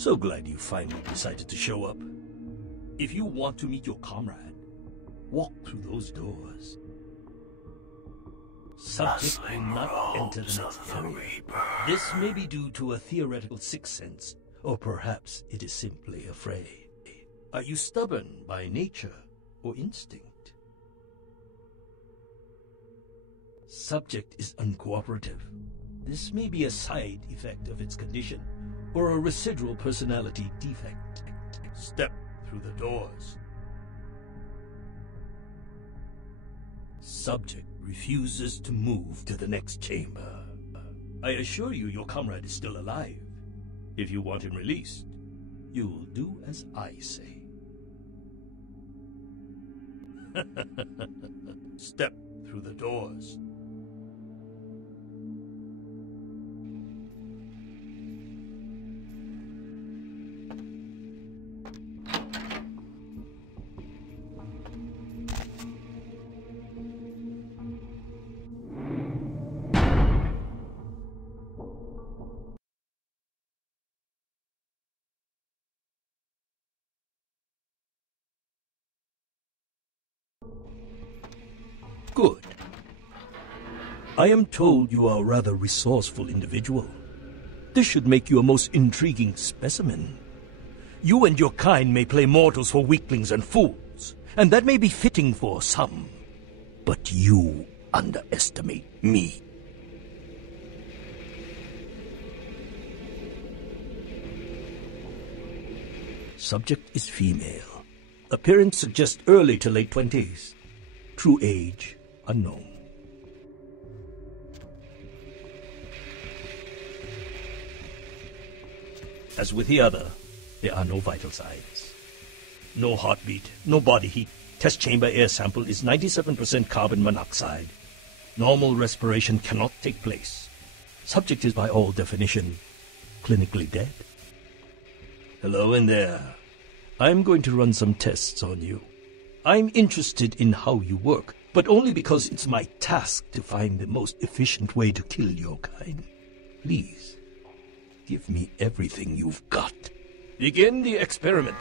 So glad you finally decided to show up. If you want to meet your comrade, walk through those doors. Subject will not enter the next area. This may be due to a theoretical sixth sense, or perhaps it is simply afraid. Are you stubborn by nature or instinct? Subject is uncooperative. This may be a side effect of its condition, or a residual personality defect. Step through the doors. Subject refuses to move to the next chamber. I assure you your comrade is still alive. If you want him released, you will do as I say. Step through the doors. Good. I am told you are a rather resourceful individual. This should make you a most intriguing specimen. You and your kind may play mortals for weaklings and fools, and that may be fitting for some. But you underestimate me. Subject is female. Appearance suggests early to late 20s. True age unknown. As with the other, there are no vital signs. No heartbeat, no body heat. Test chamber air sample is 97% carbon monoxide. Normal respiration cannot take place. Subject is by all definition clinically dead. Hello in there. I'm going to run some tests on you. I'm interested in how you work, but only because it's my task to find the most efficient way to kill your kind. Please, give me everything you've got. Begin the experiment.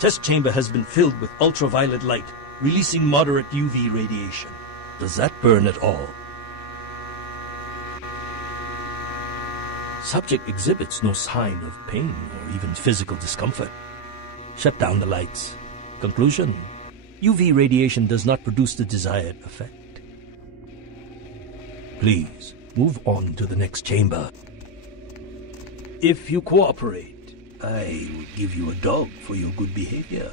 Test chamber has been filled with ultraviolet light, releasing moderate UV radiation. Does that burn at all? Subject exhibits no sign of pain or even physical discomfort. Shut down the lights. Conclusion: UV radiation does not produce the desired effect. Please, move on to the next chamber. If you cooperate, I will give you a dog for your good behavior.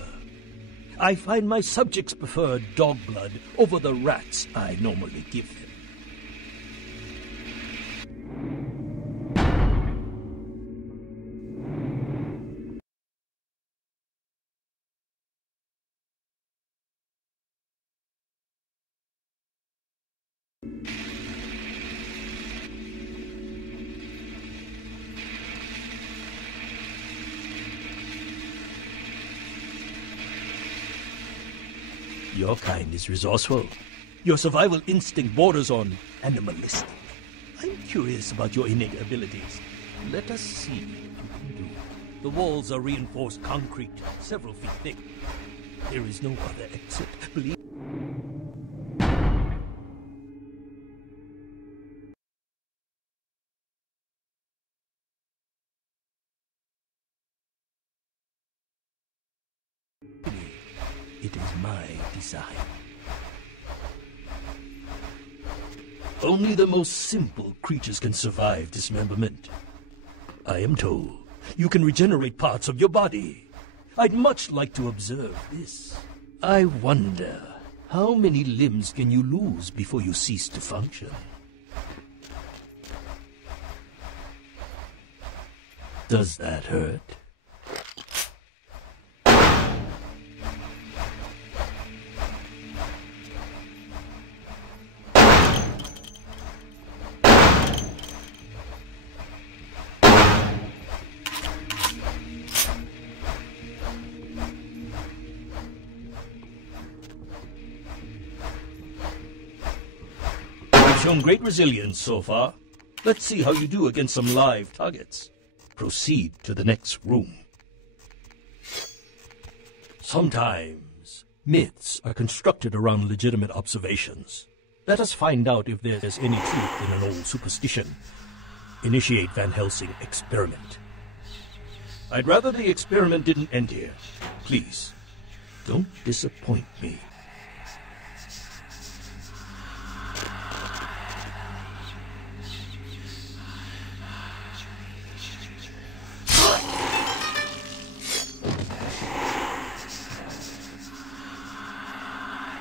I find my subjects prefer dog blood over the rats I normally give them. Your kind is resourceful. Your survival instinct borders on animalistic. I'm curious about your innate abilities. Let us see what you can do. The walls are reinforced concrete, several feet thick. There is no other exit. Believe it is my design. Only the most simple creatures can survive dismemberment. I am told you can regenerate parts of your body. I'd much like to observe this. I wonder, how many limbs can you lose before you cease to function? Does that hurt? You've shown great resilience so far. Let's see how you do against some live targets. Proceed to the next room. Sometimes myths are constructed around legitimate observations. Let us find out if there's any truth in an old superstition. Initiate Van Helsing experiment. I'd rather the experiment didn't end here. Please, don't disappoint me.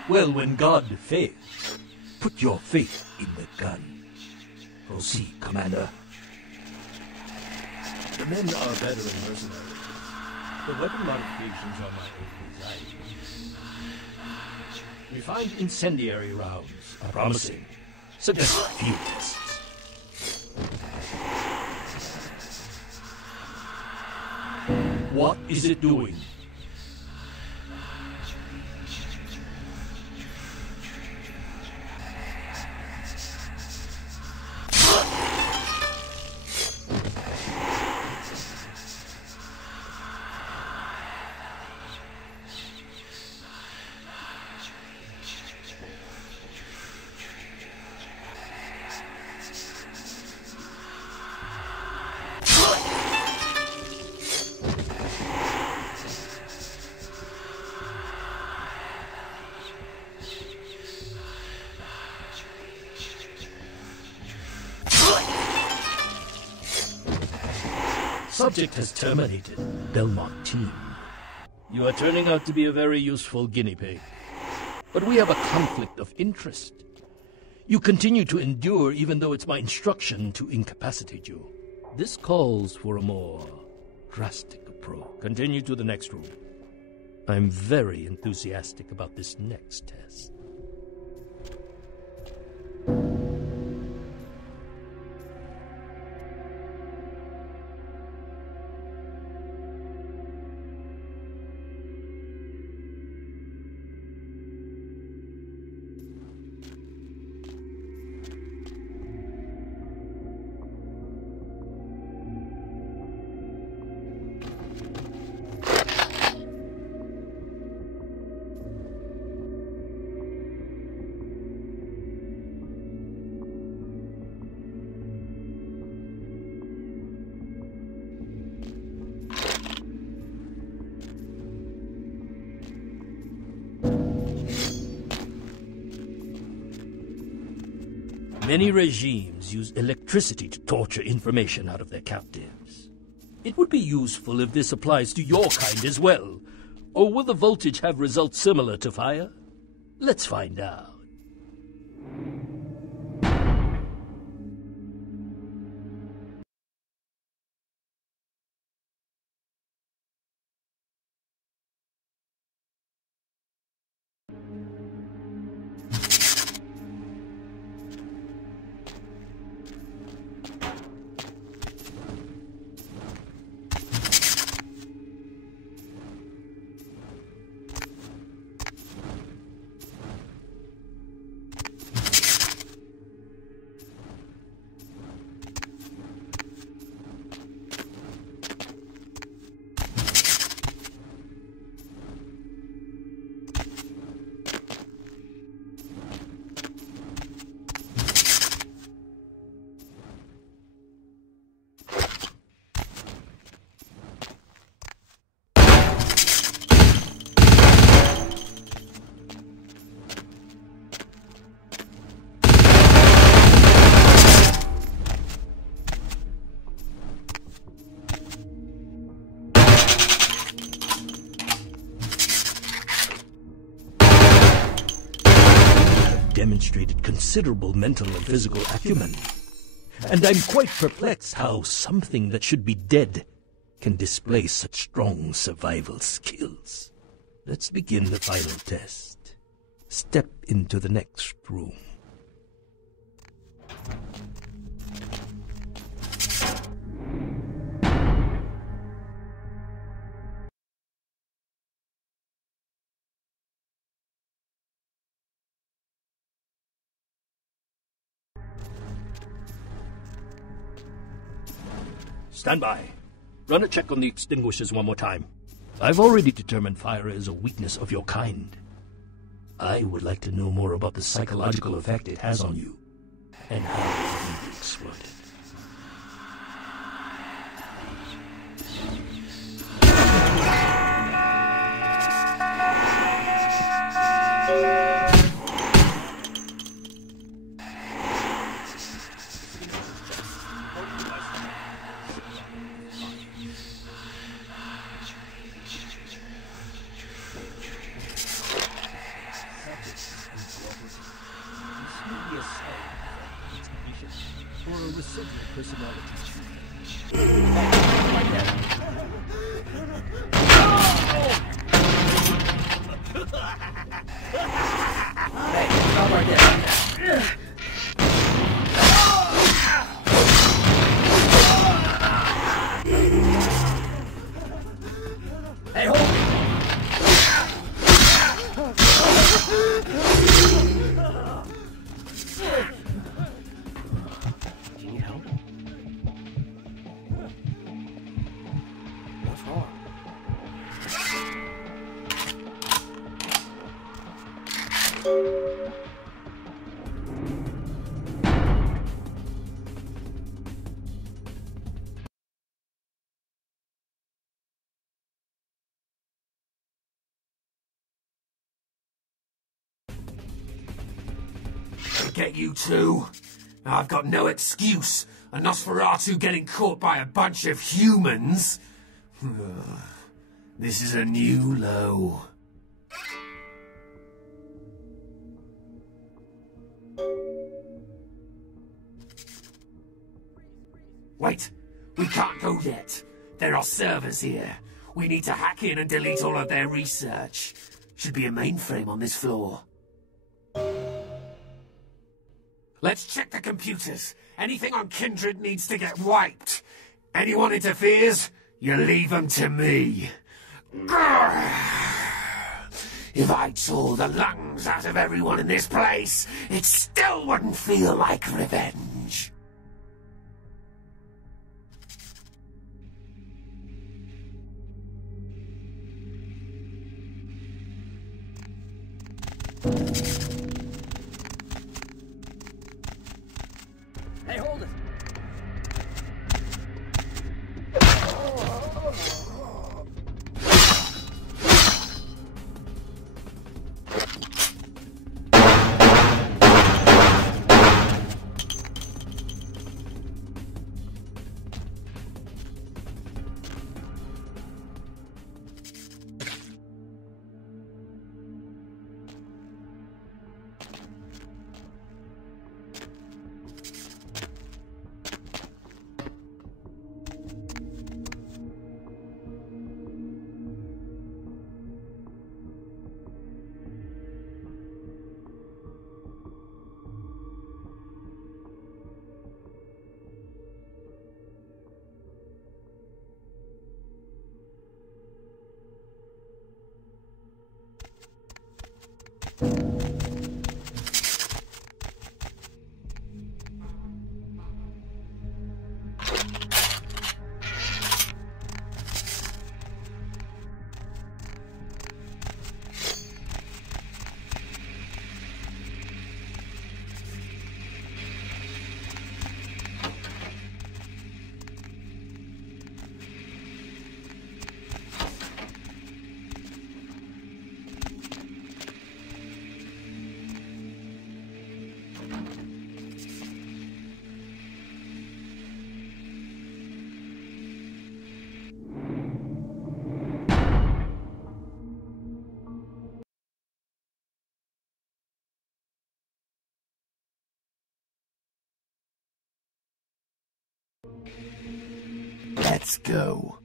Well, when God fails, put your faith in the gun. Proceed, Commander. The men are veteran mercenaries. The weapon modifications are my own design. Refined incendiary rounds are promising. Suggest field tests. What is it doing? Subject has terminated. Belmont team. You are turning out to be a very useful guinea pig. But we have a conflict of interest. You continue to endure even though it's my instruction to incapacitate you. This calls for a more drastic approach. Continue to the next room. I'm very enthusiastic about this next test. Many regimes use electricity to torture information out of their captives. It would be useful if this applies to your kind as well. Or will the voltage have results similar to fire? Let's find out. Demonstrated considerable mental and physical acumen. And I'm quite perplexed how something that should be dead can display such strong survival skills. Let's begin the final test. Step into the next room. Stand by. Run a check on the extinguishers one more time. I've already determined fire is a weakness of your kind. I would like to know more about the psychological effect it has on you, and how it can be exploited. Or a residual personality Hey, stop right there. Hey, hold it! Do you need help? What's wrong? Get you too. I've got no excuse. A Nosferatu getting caught by a bunch of humans. This is a new low. Wait, we can't go yet. There are servers here. We need to hack in and delete all of their research. Should be a mainframe on this floor. Let's check the computers. Anything on Kindred needs to get wiped. Anyone interferes, you leave them to me. If I tore the lungs out of everyone in this place, it still wouldn't feel like revenge. Hey, hold it! Let's go.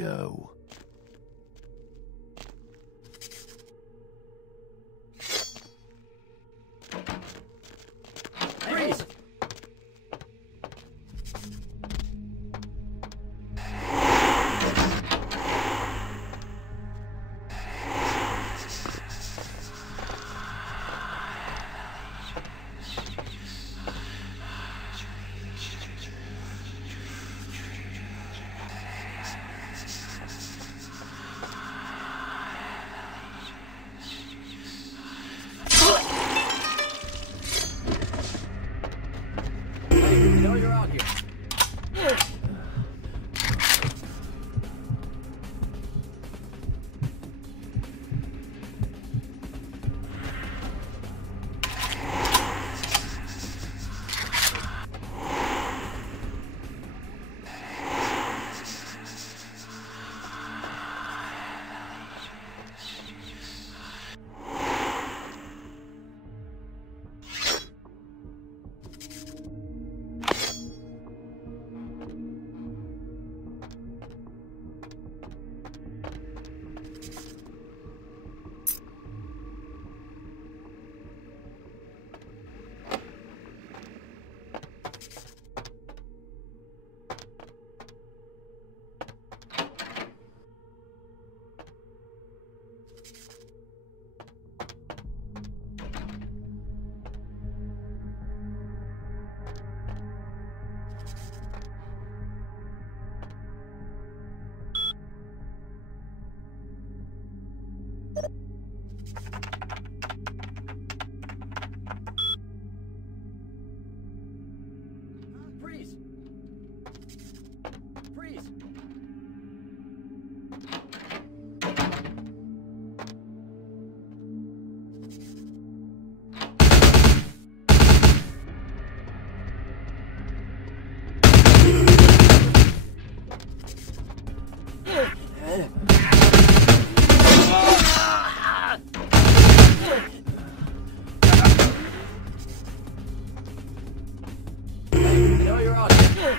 go. Freeze! I know you're out here. Freeze! Freeze! I know you're out here.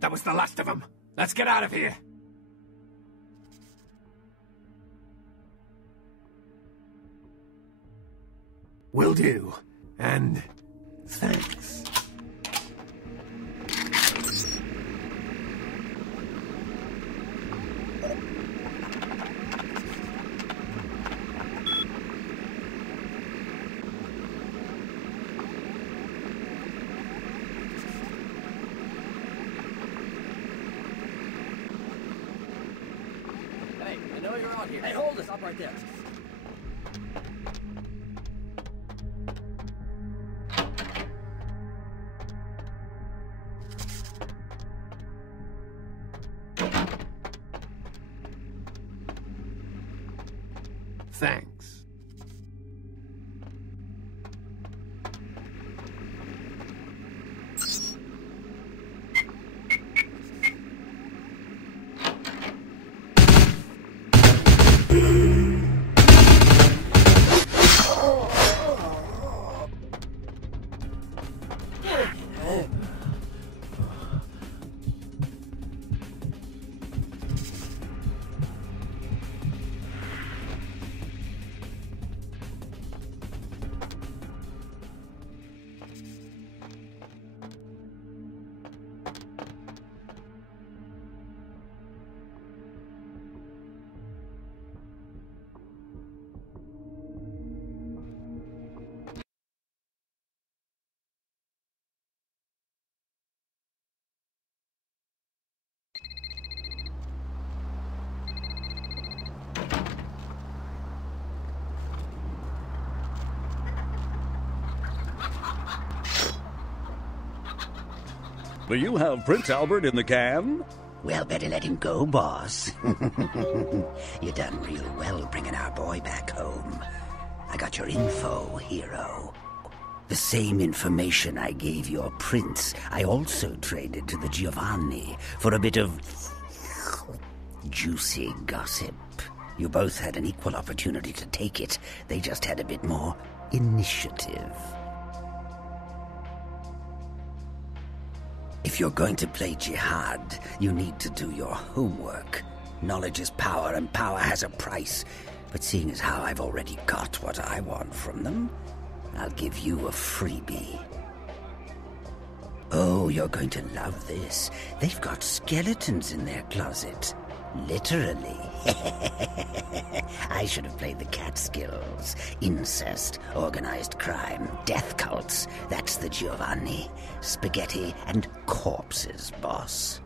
That was the last of them. Let's get out of here. Will do. And thanks. Hey, I know you're out here. Hey, hold us up right there. Thanks. Do you have Prince Albert in the can? Well, better let him go, boss. You done real well bringing our boy back home. I got your info, hero. The same information I gave your prince, I also traded to the Giovanni for a bit of juicy gossip. You both had an equal opportunity to take it. They just had a bit more initiative. If you're going to play jihad, you need to do your homework. Knowledge is power, and power has a price. But seeing as how I've already got what I want from them, I'll give you a freebie. Oh, you're going to love this. They've got skeletons in their closet. Literally. I should have played the Catskills. Incest, organized crime, death cults. That's the Giovanni. Spaghetti and corpses, boss.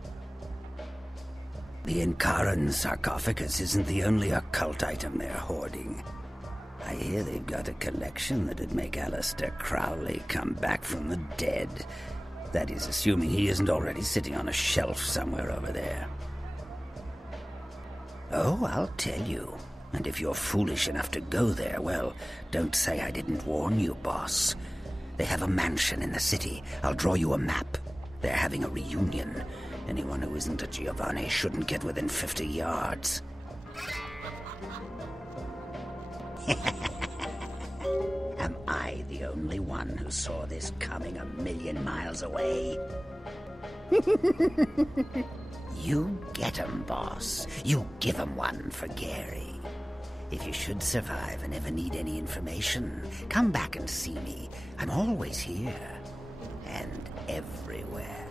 The Inkaran sarcophagus isn't the only occult item they're hoarding. I hear they've got a collection that'd make Aleister Crowley come back from the dead. That is, assuming he isn't already sitting on a shelf somewhere over there. Oh, I'll tell you. And if you're foolish enough to go there, well, don't say I didn't warn you, boss. They have a mansion in the city. I'll draw you a map. They're having a reunion. Anyone who isn't a Giovanni shouldn't get within 50 yards. Am I the only one who saw this coming a million miles away? You get 'em, boss. You give 'em one for Gary. If you should survive and ever need any information, come back and see me. I'm always here. And everywhere.